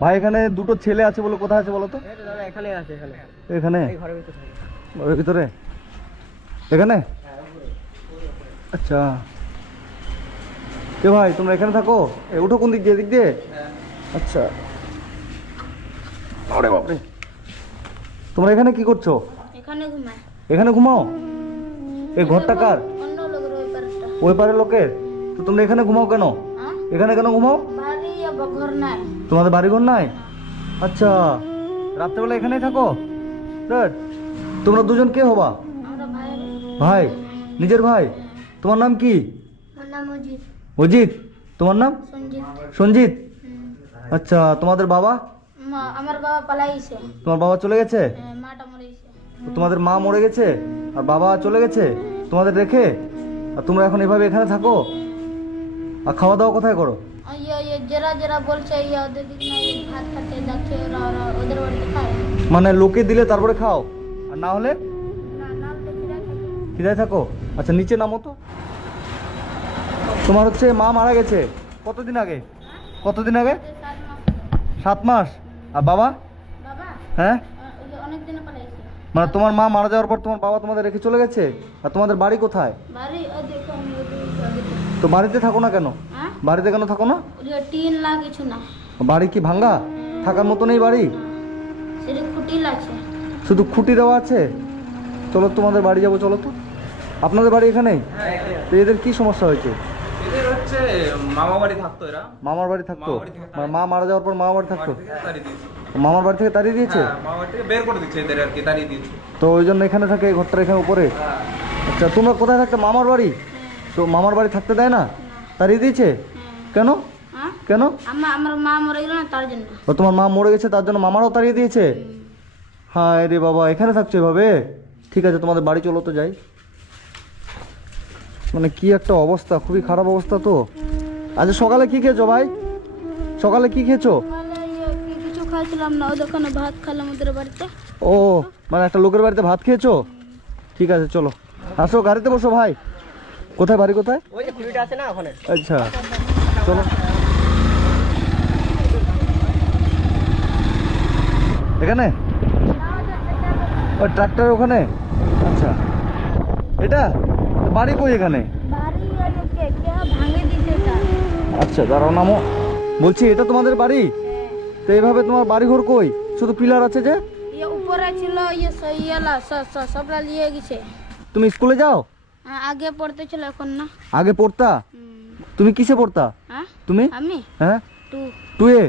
ভাই এখানে দুটো ছেলে আছে বলে, কোথায় আছে বলো তো? এখানে আছে, এখানে ঘরের ভিতরে। ঘরের ভিতরে এখানে? আচ্ছা কে ভাই তোমরা এখানে থাকো? উঠো কোন দিক দিয়ে? দিক দিয়ে? আচ্ছা। আরে বাপরে, তোমরা এখানে কি করছো? এখানে ঘুমায়। এখানে ঘুমাও? এই ঘরটা কার? অন্য লোকের ওই পারটা। ওই পারের লোকের? তো তোমরা এখানে ঘুমাও কেন? হ্যাঁ? এখানে কেন ঘুমাও? বাড়ি ঘর নাই। তোমাদের বাড়িঘর নাই? আচ্ছা, রাত্রেবেলা এখানেই থাকো? স্যার তোমরা দুজন কে হবা? আমরা ভাই। ভাই? নিজের ভাই? তোমার নাম কি? আমার নাম অজিত। অজিত? তোমার নাম? সঞ্জিত। সঞ্জিত? আচ্ছা, তোমাদের বাবা? আমার বাবা পালাইছে। তোমার বাবা চলে গেছে? মাটা মরে গেছে। তো তোমাদের মা মরে গেছে আর বাবা চলে গেছে তোমাদের রেখে, আর তোমরা এখন এভাবে এখানে থাকো? আর খাওয়া দাওয়া কোথায় করো? যারা বলছে ওদের দিকে না ভাত খাতে যাচ্ছে, ওরা ওদের বাড়িতে খায়। মানে লোকে দিলে তারপরে খাও, আর না হলে না তো খিদায় থাকে। খিদায় থাকো? আচ্ছা নিচে নামো তো। তোমার হচ্ছে মা মারা গেছে কতদিন আগে? কতদিন আগে? 7 মাস। 7 মাস। আর বাবা? বাবা হ্যাঁ, অনেক দিন পালাইছে। মানে তোমার মা মারা যাওয়ার পর তোমার বাবা তোমাদের রেখে চলে গেছে? আর তোমাদের বাড়ি কোথায়? বাড়ি দেখো আমি ওদের। তো বাড়িতে থাকো না কেন? হ্যাঁ? বাড়িতে কেন থাকো না? টিন লা কিছু না, বাড়ি কি ভাঙ্গা? থাকার মতো নেই বাড়ি? সেটা খুঁটি আছে। শুধু খুঁটি দেওয়া আছে? চলো তোমাদের বাড়ি যাবো, চলো তো। আপনাদের বাড়ি এখানেই? তো এদের কি সমস্যা হয়েছে? এদের হচ্ছে মামা বাড়ি থাকতো এরা। মামার বাড়ি থাকতো? মামার বাড়ি থেকে মানে মা মারা যাওয়ার পর মামার বাড়ি থাকতো? তাড়িয়ে দিয়েছে। মামার বাড়ি থেকে তাড়িয়ে দিয়েছে? হ্যাঁ, মামা বাড়ি থেকে বের করে দিচ্ছে এদের আর কি, তাড়িয়ে দিয়েছে। তো ওই জন্য এখানে থাকে, এই ঘরটার এখানে উপরে? আচ্ছা, তোমরা কোথায় থাকতে? মামার বাড়ি? তো মামার বাড়ি থাকতে দেয় না? তাড়িয়ে দিয়েছে কেন? হ্যাঁ? কেন? আমার মা মরে গেল না তার জন্য। ও তোমার মা মরে গেছে তার জন্য মামারও তাড়িয়ে দিয়েছে? হ্যাঁ রে বাবা, এখানে থাকছো এভাবে? ঠিক আছে, তোমাদের বাড়ি চলো তো যাই। মানে কি একটা অবস্থা, খুবই খারাপ অবস্থা তো। আচ্ছা সকালে কি খেয়েছো ভাই? সকালে কি খেয়েছো? কিছু খাইছিলাম না, ওই দোকানে ভাত খেলাম ওদের বাড়িতে। ও, মানে একটা লোকের বাড়িতে ভাত খেয়েছো? ঠিক আছে চলো, আসো গাড়িতে বসো ভাই। কোথায় বাড়ি, কোথায়? ওই যে খুঁটিটা আছে না ওখানে। আচ্ছা চলো। এখানে ওই ট্রাক্টর ওখানে? আচ্ছা, এটা বাড়ি কই এখানে? বাড়ি কে ভাঙে দিছে এটা। আচ্ছা দাঁড়াও, নামো। বলছি এটা তোমাদের বাড়ি? তো এইভাবে তোমার বাড়ি ঘর কই? শুধু পিলার আছে যে? উপরে ছিল ইয়েলা সবরা নিয়ে গেছে। তুমি স্কুলে যাও? আগে পড়তে ছিল, এখন না। আগে পড়তা? তুমি কিসে পড়তা? হ্যাঁ? তুমি? আমি হ্যাঁ, টু। টুয়ে?